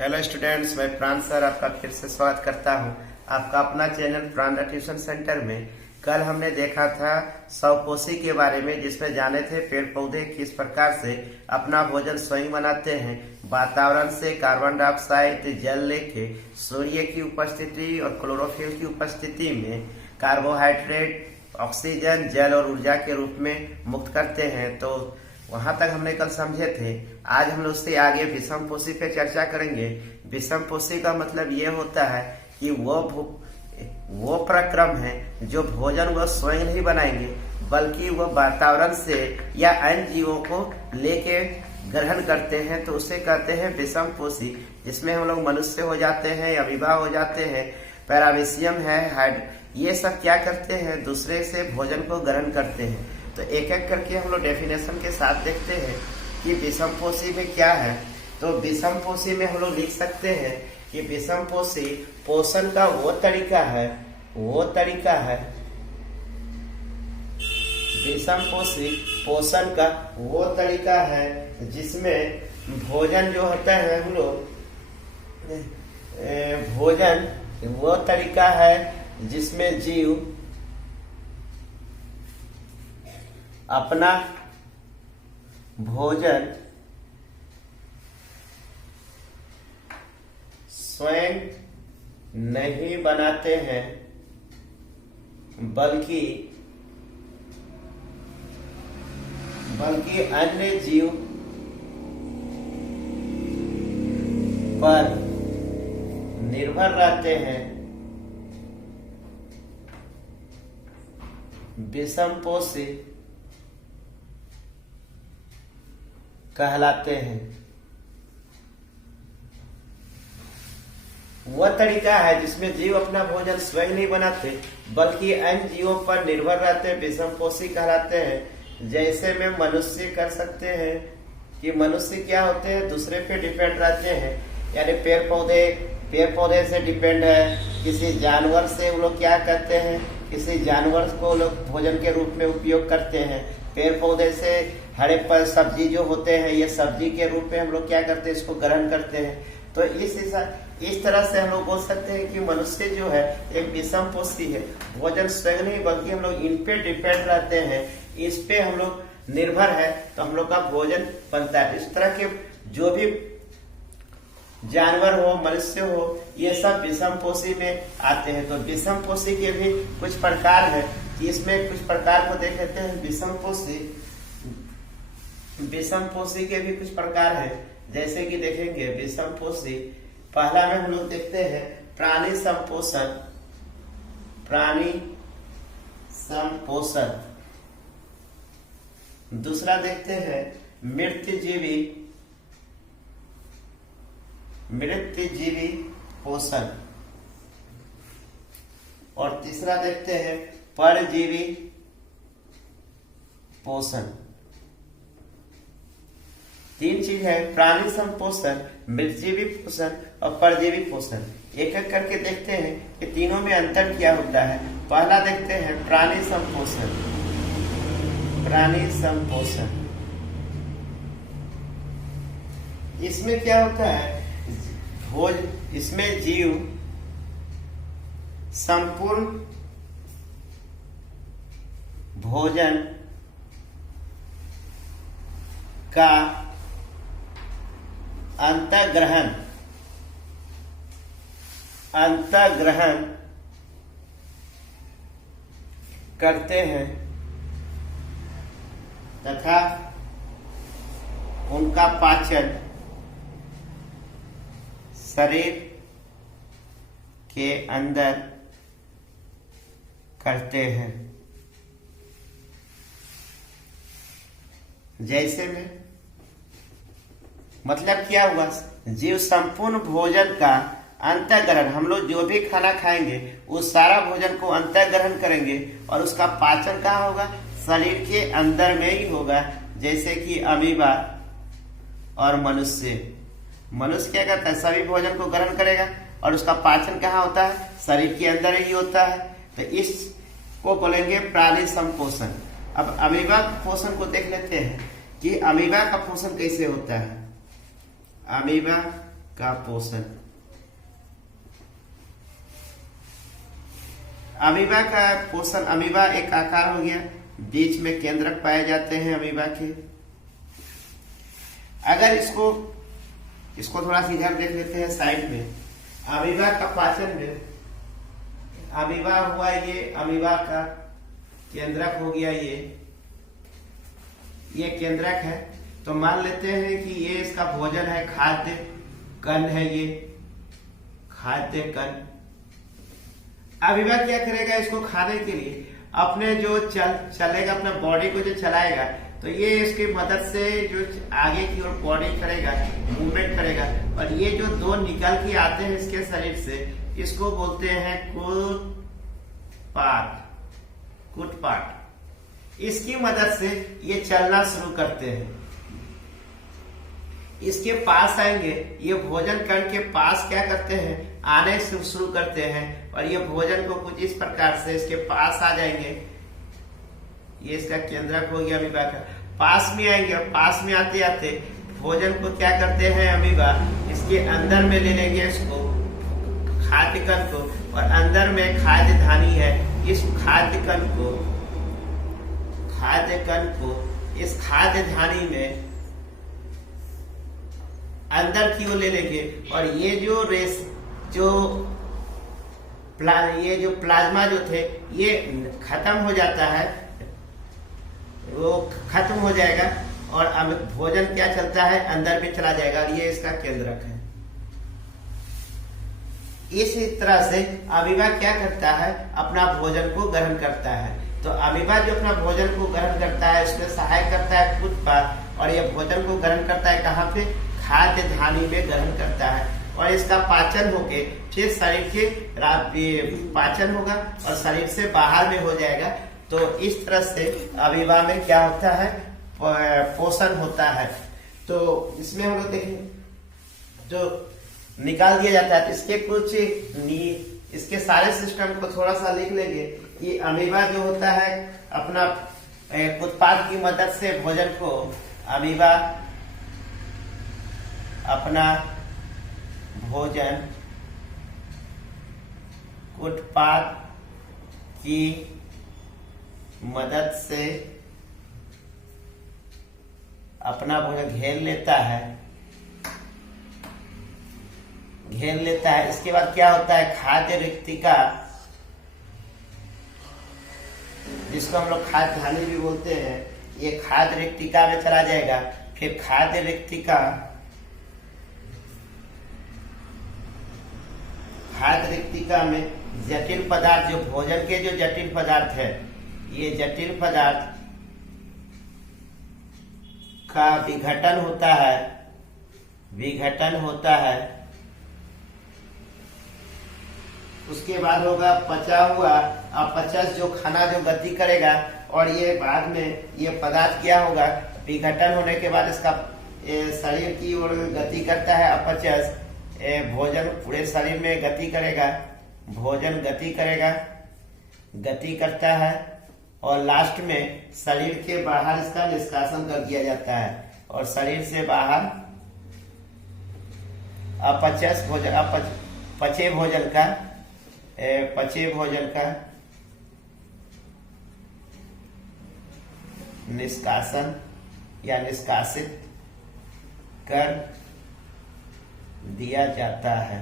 Hello students, मैं प्राण sir आपका फिर से स्वागत करता हूं आपका अपना चैनल प्राण ट्यूशन सेंटर में। कल हमने देखा था स्वपोषी के बारे में, जिसमें जाने थे पेड़ पौधे किस प्रकार से अपना भोजन स्वयं बनाते हैं। वातावरण से कार्बन डाइऑक्साइड जल लेके सूर्य की उपस्थिति और क्लोरोफिल की उपस्थिति में कार्बोहाइड्रेट, ऑक्सीजन, जल और ऊर्जा के रूप में मुक्त करते हैं। तो वहां तक हमने कल समझे थे। आज हम लोग उससे आगे विषम पोषी पे चर्चा करेंगे। विषम पोषी का मतलब ये होता है कि वो प्रक्रम है जो भोजन वह स्वयं नहीं बनाएंगे, बल्कि वह वातावरण से या अन्य जीवों को लेके ग्रहण करते हैं। तो उसे कहते हैं विषम पोषी, जिसमें हम लोग मनुष्य हो जाते हैं, अमीबा हो जाते हैं, पैरामीशियम है, ये सब क्या करते हैं, दूसरे से भोजन को ग्रहण करते हैं। तो एक एक करके हम लोग डेफिनेशन के साथ देखते हैं कि विषम पोषी में क्या है। तो विषम पोषी में हम लोग लिख सकते हैं कि विषम पोषी पोषण का वो तरीका है विषम पोषी पोषण का वो तरीका है जिसमें भोजन जो होता है हम लोग भोजन वो तरीका है जिसमें जीव अपना भोजन स्वयं नहीं बनाते हैं, बल्कि अन्य जीव पर निर्भर रहते हैं। विषम पोषी कहलाते हैं। वह तरीका है जिसमें जीव अपना भोजन स्वयं नहीं बनाते, बल्कि अन्य जीवों पर निर्भर रहते हैं, विषम पोषी कहलाते हैं। जैसे में मनुष्य कर सकते हैं कि मनुष्य क्या होते हैं, दूसरे पे डिपेंड रहते हैं। यानी पेड़ पौधे से डिपेंड है। किसी जानवर से वो लोग क्या करते हैं, किसी जानवर को लोग भोजन के रूप में उपयोग करते हैं। पेड़ पौधे से हरे सब्जी जो होते हैं, ये सब्जी के रूप में हम लोग क्या करते हैं, इसको ग्रहण करते हैं। तो इस तरह से हम लोग बोल सकते हैं कि मनुष्य जो है एक विषम पोषी है। भोजन स्वयं नहीं, बल्कि हम लोग इन पे डिपेंड रहते हैं, इस पे हम लोग निर्भर है, तो हम लोग का भोजन बनता है। इस तरह के जो भी जानवर हो, मनुष्य हो, ये सब विषम पोषी में आते हैं। तो विषम पोषी के भी कुछ प्रकार है कि इसमें कुछ प्रकार को देख लेते हैं। विषम पोषी के भी कुछ प्रकार है, जैसे कि देखेंगे विषम पोषी। पहला में हम लोग देखते हैं प्राणी संपोषण। दूसरा देखते हैं मृतजीवी पोषण। और तीसरा देखते हैं परजीवी पोषण। तीन चीज है, प्राणी संपोषण, मृतजीवी पोषण और परजीवी पोषण। एक एक करके देखते हैं कि तीनों में अंतर क्या होता है। पहला देखते हैं प्राणी संपोषण। इसमें क्या होता है, इसमें जीव संपूर्ण भोजन का अंतःग्रहण करते हैं तथा उनका पाचन शरीर के अंदर करते हैं। जैसे में मतलब क्या हुआ, जीव संपूर्ण भोजन का अंतःग्रहण, हम लोग जो भी खाना खाएंगे उस सारा भोजन को अंतःग्रहण करेंगे और उसका पाचन कहाँ होगा, शरीर के अंदर में ही होगा। जैसे कि अमीबा और मनुष्य क्या करता है, सभी भोजन को ग्रहण करेगा और उसका पाचन कहाँ होता है, शरीर के अंदर ही होता है। तो इसको बोलेंगे प्राणी संपोषण। अब अमीबा पोषण को देख लेते हैं कि अमीबा का पोषण कैसे होता है। अमीबा का पोषण। अमीबा का पोषण, अमीबा एक आकार हो गया, बीच में केंद्रक पाए जाते हैं अमीबा के। अगर इसको थोड़ा सा इधर देख लेते हैं साइड में। अमीबा का पाचन में, अमीबा हुआ ये, अमीबा का केंद्रक हो गया ये केंद्रक है। तो मान लेते हैं कि ये इसका भोजन है, खाद्य कण है, ये खाद्य कण। अमीबा क्या करेगा, इसको खाने के लिए अपने जो चलेगा, अपना बॉडी को जो चलाएगा, तो ये इसकी मदद से जो आगे की ओर बॉडी करेगा, मूवमेंट करेगा। और ये जो दो निकल के आते हैं इसके शरीर से, इसको बोलते हैं कुटपाट। इसकी मदद से ये चलना शुरू करते हैं। इसके पास आएंगे, ये भोजन कण के पास क्या करते हैं, आने से शुरू करते हैं। और ये भोजन को कुछ इस प्रकार से इसके पास आ जाएंगे। ये इसका केंद्रक हो गया अमीबा का। पास में आएंगे और पास में आते आते भोजन को क्या करते हैं अमीबा, इसके अंदर में ले लेंगे इसको, खाद्य कण को। और अंदर में खाद्य धानी है, इस खाद्य कण को इस खाद्य धानी में अंदर की ओर ले लेंगे। और ये जो प्लाज्मा जो थे, ये खत्म हो जाता है, वो खत्म हो जाएगा। और अब भोजन क्या चलता है, अंदर में चला जाएगा। और ये इसका केंद्रक है। इसी तरह से अमीबा क्या करता है, अपना भोजन को ग्रहण करता है। तो अमीबा जो अपना भोजन को ग्रहण करता है, उसमें सहायक करता है कुटपाट। और ये भोजन को ग्रहण करता है कहाँ पे, खाद्य धानी में ग्रहण करता है। और इसका पाचन होके फिर शरीर के पाचन होगा और शरीर से बाहर में हो जाएगा। तो इस तरह से अमीबा में क्या होता है, पोषण होता है। तो इसमें हम लोग देखेंगे जो निकाल दिया जाता है, इसके इसके सारे सिस्टम को थोड़ा सा लिख लेंगे। ये अमीबा जो होता है अपना उत्पाद की मदद से भोजन को, अमीबा अपना भोजन उत्पाद की मदद से अपना भोजन घेर लेता है। इसके बाद क्या होता है, खाद्य रिक्तिका, जिसको हम लोग खाद्य धानी भी बोलते हैं, ये खाद्य रिक्तिका में चला जाएगा। फिर खाद्य रिक्तिका में जटिल पदार्थ, जो भोजन के जो जटिल पदार्थ है, ये जटिल पदार्थ का विघटन होता है। उसके बाद होगा पचा हुआ अपचस, जो खाना जो गति करेगा। और ये बाद में ये पदार्थ क्या होगा, विघटन होने के बाद इसका शरीर की ओर गति करता है अपचस। भोजन पूरे शरीर में गति करेगा, भोजन गति करता है। और लास्ट में शरीर के बाहर इसका निष्कासन कर दिया जाता है। और शरीर से बाहर अपचस भोजन, पचे भोजन का निष्कासन या निष्कासित कर दिया जाता है।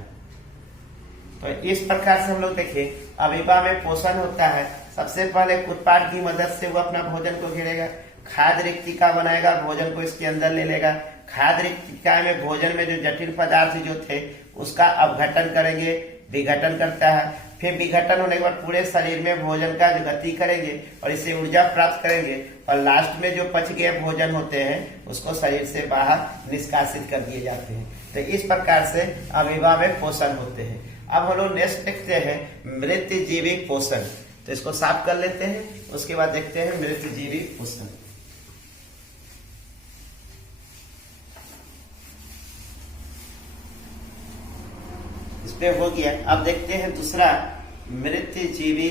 तो इस प्रकार से हम लोग देखें अमीबा में पोषण होता है। सबसे पहले कुटपाट की मदद से वो अपना भोजन को घेरेगा, खाद्य रिक्तिका बनाएगा, भोजन को इसके अंदर ले लेगा। खाद्य रिक्तिका में भोजन में जो जटिल पदार्थ जो थे उसका अपघटन करेंगे, विघटन करता है। फिर विघटन होने के बाद पूरे शरीर में भोजन का जो गति करेंगे और इससे ऊर्जा प्राप्त करेंगे। और लास्ट में जो पच गए भोजन होते हैं उसको शरीर से बाहर निष्कासित कर दिए जाते हैं। तो इस प्रकार से अमीबा में पोषण होते हैं। अब हम लोग नेक्स्ट देखते हैं मृतजीवी पोषण। तो इसको साफ कर लेते हैं, उसके बाद देखते हैं मृतजीवी पोषण। इस पे हो गया। अब देखते हैं दूसरा मृतजीवी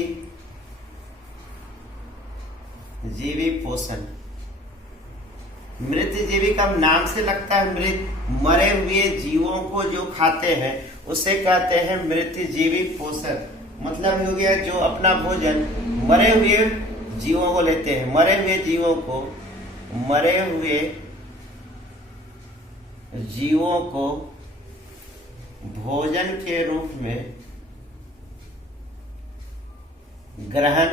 पोषण। मृतजीवी का नाम से लगता है मृत, मरे हुए जीवों को जो खाते हैं उसे कहते हैं मृतजीवी पोषक। मतलब हो गया जो अपना भोजन मरे हुए जीवों को लेते हैं, मरे हुए जीवों को भोजन के रूप में ग्रहण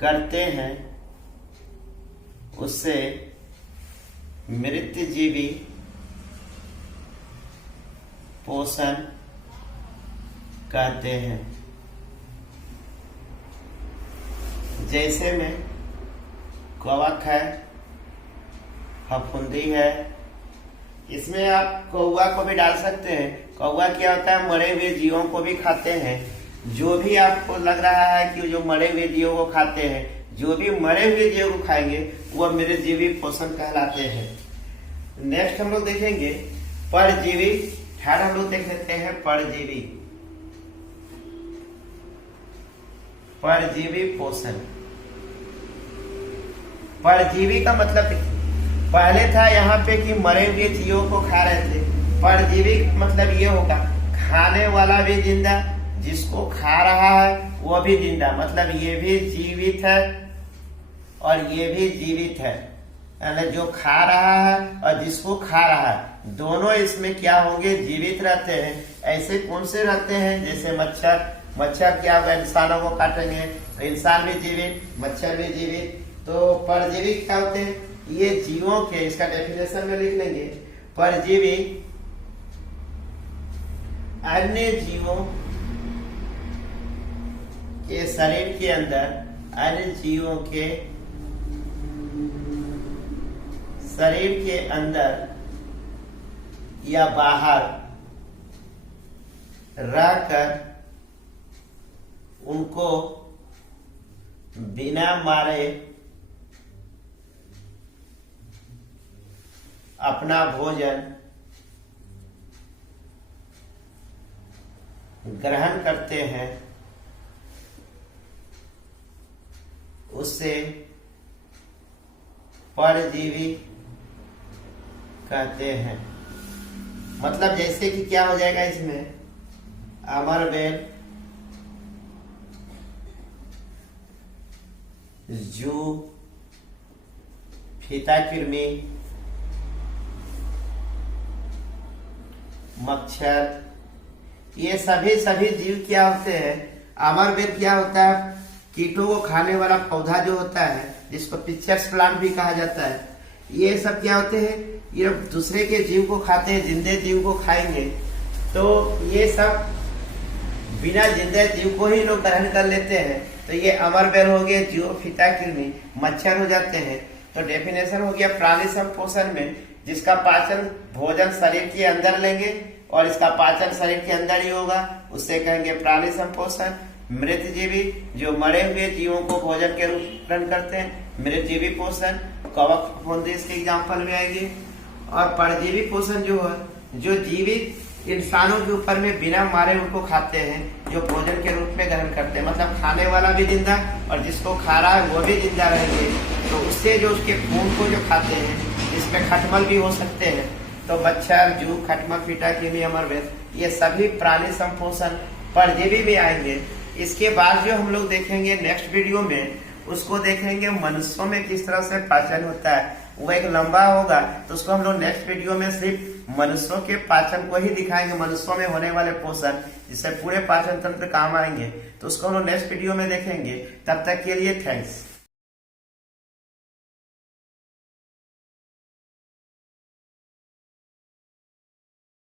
करते हैं, उससे मृतजीवी पोषण कहते हैं। जैसे में कवक है, फफूंदी है, इसमें आप कौवा को भी डाल सकते हैं। कौवा क्या होता है, मरे हुए जीवों को भी खाते हैं। जो भी आपको लग रहा है कि जो मरे हुए जीवों को खाते हैं, जो भी मरे हुए जीवों को खाएंगे वह मृतजीवी पोषण कहलाते हैं। नेक्स्ट हम लोग देखेंगे परजीवी। थर्ड हम लोग देख लेते हैं परजीवी। परजीवी पोषण। परजीवी का मतलब पहले था यहाँ पे कि मरे हुए जीवों को खा रहे थे। परजीवी मतलब ये होगा खाने वाला भी जिंदा, जिसको खा रहा है वो भी जिंदा, मतलब ये भी जीवित है और ये भी जीवित है। यानी जो खा रहा है और जिसको खा रहा है दोनों इसमें क्या होंगे, जीवित रहते हैं। ऐसे कौन से रहते हैं, जैसे मच्छर क्या होगा, इंसानों को काटेंगे तो इंसान भी जीवित, मच्छर भी जीवित। तो परजीवी क्या होते हैं, ये जीवों के, इसका डेफिनेशन में लिख लेंगे। परजीवी अन्य जीवों के शरीर के अंदर, अन्य जीवों के शरीर के अंदर या बाहर रहकर उनको बिना मारे अपना भोजन ग्रहण करते हैं, उससे परजीवी कहते हैं। मतलब जैसे कि क्या हो जाएगा इसमें, अमरबेल, जू, फीताकृमि, मच्छर, ये सभी जीव क्या होते हैं। अमरबेल क्या होता है, कीटों को खाने वाला पौधा जो होता है, जिसको पिक्चर्स प्लांट भी कहा जाता है। ये सब क्या होते हैं, ये दूसरे के जीव को खाते हैं, जिंदे जीव को खाएंगे तो ये सब बिना जिंदे जीव को ही लोग ग्रहण कर लेते हैं। तो ये अमरबेल हो गए, जीव, फीताकृमि, मच्छर हो जाते हैं। तो डेफिनेशन हो गया प्राणी संपोषण में, जिसका पाचन भोजन शरीर के अंदर लेंगे और इसका पाचन शरीर के अंदर ही होगा, उससे कहेंगे प्राणी संपोषण। मृतजीवी जो मरे हुए जीवों को भोजन के रूप में ग्रहण करते हैं, मृतजीवी पोषण। कवक, फफूंदी इसके एग्जाम्पल में आएंगे। और परजीवी पोषण जो है, जो जीवित इंसानों के ऊपर में बिना मारे उनको खाते हैं, जो भोजन के रूप में ग्रहण करते हैं। मतलब खाने वाला भी जिंदा और जिसको खा रहा है वो भी जिंदा रहेंगे। तो उससे जो उसके खून को जो खाते हैं, जिसमें खटमल भी हो सकते हैं, तो मच्छर, जू, खटमल, फीताकृमि, अमरबेल, ये सभी प्राणी संपोषण परजीवी में आएंगे। इसके बाद जो हम लोग देखेंगे नेक्स्ट वीडियो में, उसको देखेंगे मनुष्यों में किस तरह से पाचन होता है। वो एक लंबा होगा, तो उसको हम लोग नेक्स्ट वीडियो में सिर्फ मनुष्यों के पाचन को ही दिखाएंगे, मनुष्यों में होने वाले पोषण, जिससे पूरे पाचन तंत्र काम आएंगे। तो उसको हम लोग नेक्स्ट वीडियो में देखेंगे। तब तक के लिए थैंक्स।